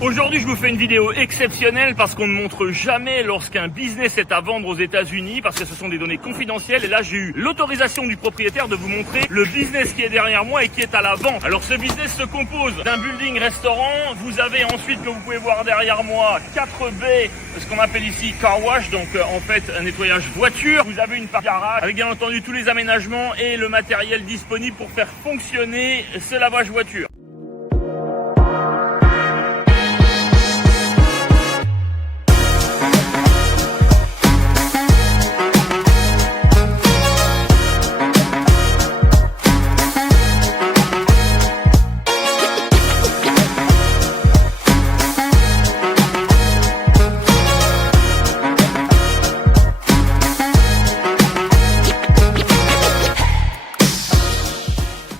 Aujourd'hui, je vous fais une vidéo exceptionnelle parce qu'on ne montre jamais lorsqu'un business est à vendre aux États-Unis parce que ce sont des données confidentielles. Et là, j'ai eu l'autorisation du propriétaire de vous montrer le business qui est derrière moi et qui est à la vente. Alors, ce business se compose d'un building restaurant. Vous avez ensuite, que vous pouvez voir derrière moi, 4 baies, ce qu'on appelle ici car wash, donc en fait un nettoyage voiture. Vous avez une partie garage avec bien entendu tous les aménagements et le matériel disponible pour faire fonctionner ce lavage voiture.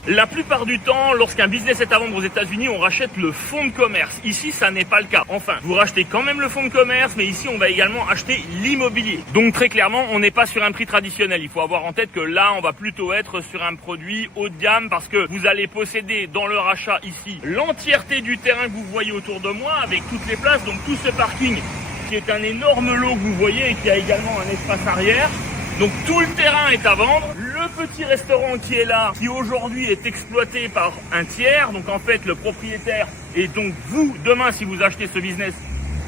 La plupart du temps, lorsqu'un business est à vendre aux États-Unis, on rachète le fonds de commerce. Ici, ça n'est pas le cas. Enfin, vous rachetez quand même le fonds de commerce, mais ici, on va également acheter l'immobilier. Donc, très clairement, on n'est pas sur un prix traditionnel. Il faut avoir en tête que là, on va plutôt être sur un produit haut de gamme parce que vous allez posséder dans le rachat ici l'entièreté du terrain que vous voyez autour de moi avec toutes les places. Donc, tout ce parking qui est un énorme lot que vous voyez et qui a également un espace arrière. Donc tout le terrain est à vendre. Le petit restaurant qui est là, qui aujourd'hui est exploité par un tiers. Donc en fait le propriétaire et donc vous, demain si vous achetez ce business,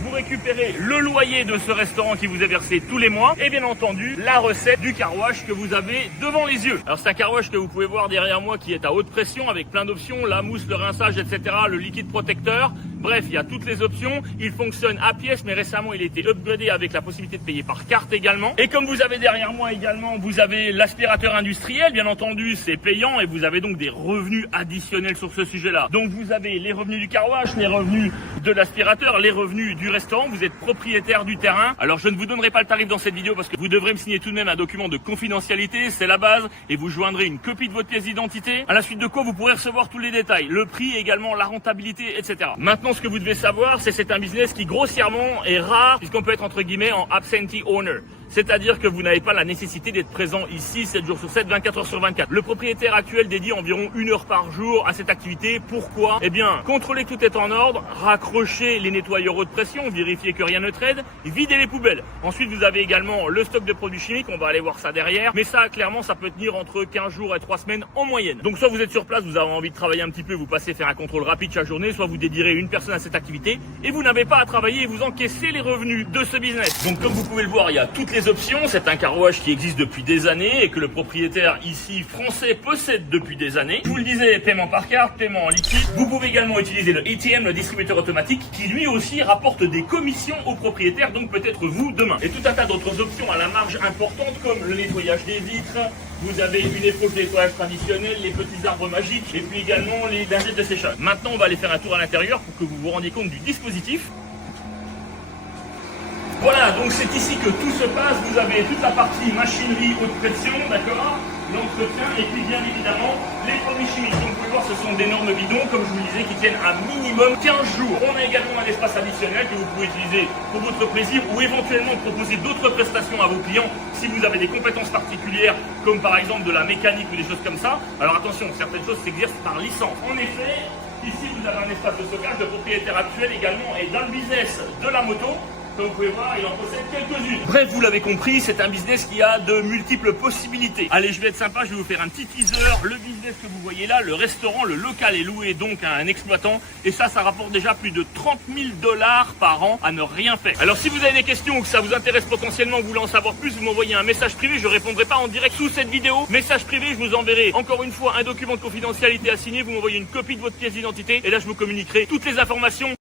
vous récupérez le loyer de ce restaurant qui vous est versé tous les mois et bien entendu la recette du car wash que vous avez devant les yeux. Alors c'est un car wash que vous pouvez voir derrière moi qui est à haute pression avec plein d'options, la mousse, le rinçage, etc., le liquide protecteur. Bref, il y a toutes les options. Il fonctionne à pièce, mais récemment il a été upgradé avec la possibilité de payer par carte également. Et comme vous avez derrière moi également, vous avez l'aspirateur industriel. Bien entendu, c'est payant et vous avez donc des revenus additionnels sur ce sujet-là. Donc vous avez les revenus du car wash, les revenus de l'aspirateur, les revenus du restaurant. Vous êtes propriétaire du terrain. Alors je ne vous donnerai pas le tarif dans cette vidéo parce que vous devrez me signer tout de même un document de confidentialité. C'est la base et vous joindrez une copie de votre pièce d'identité. À la suite de quoi vous pourrez recevoir tous les détails, le prix également, la rentabilité, etc. Maintenant, ce que vous devez savoir, c'est un business qui grossièrement est rare puisqu'on peut être entre guillemets en absentee owner. C'est-à-dire que vous n'avez pas la nécessité d'être présent ici 7 jours sur 7, 24 heures sur 24. Le propriétaire actuel dédie environ 1 heure par jour à cette activité. Pourquoi? Eh bien, contrôler que tout est en ordre, raccrocher les nettoyeurs haute pression, vérifier que rien ne traîne, vider les poubelles. Ensuite, vous avez également le stock de produits chimiques, on va aller voir ça derrière. Mais ça, clairement, ça peut tenir entre 15 jours et 3 semaines en moyenne. Donc, soit vous êtes sur place, vous avez envie de travailler un petit peu, vous passez faire un contrôle rapide chaque journée, soit vous dédierez une personne à cette activité et vous n'avez pas à travailler et vous encaissez les revenus de ce business. Donc, comme vous pouvez le voir, il y a toutes les options. C'est un car wash qui existe depuis des années et que le propriétaire ici français possède depuis des années. Je vous le disais, paiement par carte, paiement en liquide. Vous pouvez également utiliser le ATM, le distributeur automatique, qui lui aussi rapporte des commissions aux propriétaires, donc peut-être vous demain. Et tout un tas d'autres options à la marge importante comme le nettoyage des vitres. Vous avez une épaule de nettoyage traditionnelle, les petits arbres magiques et puis également les lingettes de séchage. Maintenant, on va aller faire un tour à l'intérieur pour que vous vous rendiez compte du dispositif. Voilà, donc c'est ici que tout se passe. Vous avez toute la partie machinerie haute pression, d'accord, l'entretien et puis bien évidemment les produits chimiques. Donc vous pouvez voir, ce sont d'énormes bidons, comme je vous le disais, qui tiennent un minimum 15 jours. On a également un espace additionnel que vous pouvez utiliser pour votre plaisir ou éventuellement proposer d'autres prestations à vos clients si vous avez des compétences particulières, comme par exemple de la mécanique ou des choses comme ça. Alors attention, certaines choses s'exercent par licence. En effet, ici vous avez un espace de stockage. Le propriétaire actuel également est dans le business de la moto. Comme vous pouvez voir, il en possède quelques-unes. Bref, vous l'avez compris, c'est un business qui a de multiples possibilités. Allez, je vais être sympa, je vais vous faire un petit teaser. Le business que vous voyez là, le restaurant, le local est loué donc à un exploitant. Et ça rapporte déjà plus de 30 000 $ par an à ne rien faire. Alors, si vous avez des questions ou que ça vous intéresse potentiellement, vous voulez en savoir plus, vous m'envoyez un message privé. Je répondrai pas en direct sous cette vidéo. Message privé, je vous enverrai encore une fois un document de confidentialité à signer. Vous m'envoyez une copie de votre pièce d'identité. Et là, je vous communiquerai toutes les informations.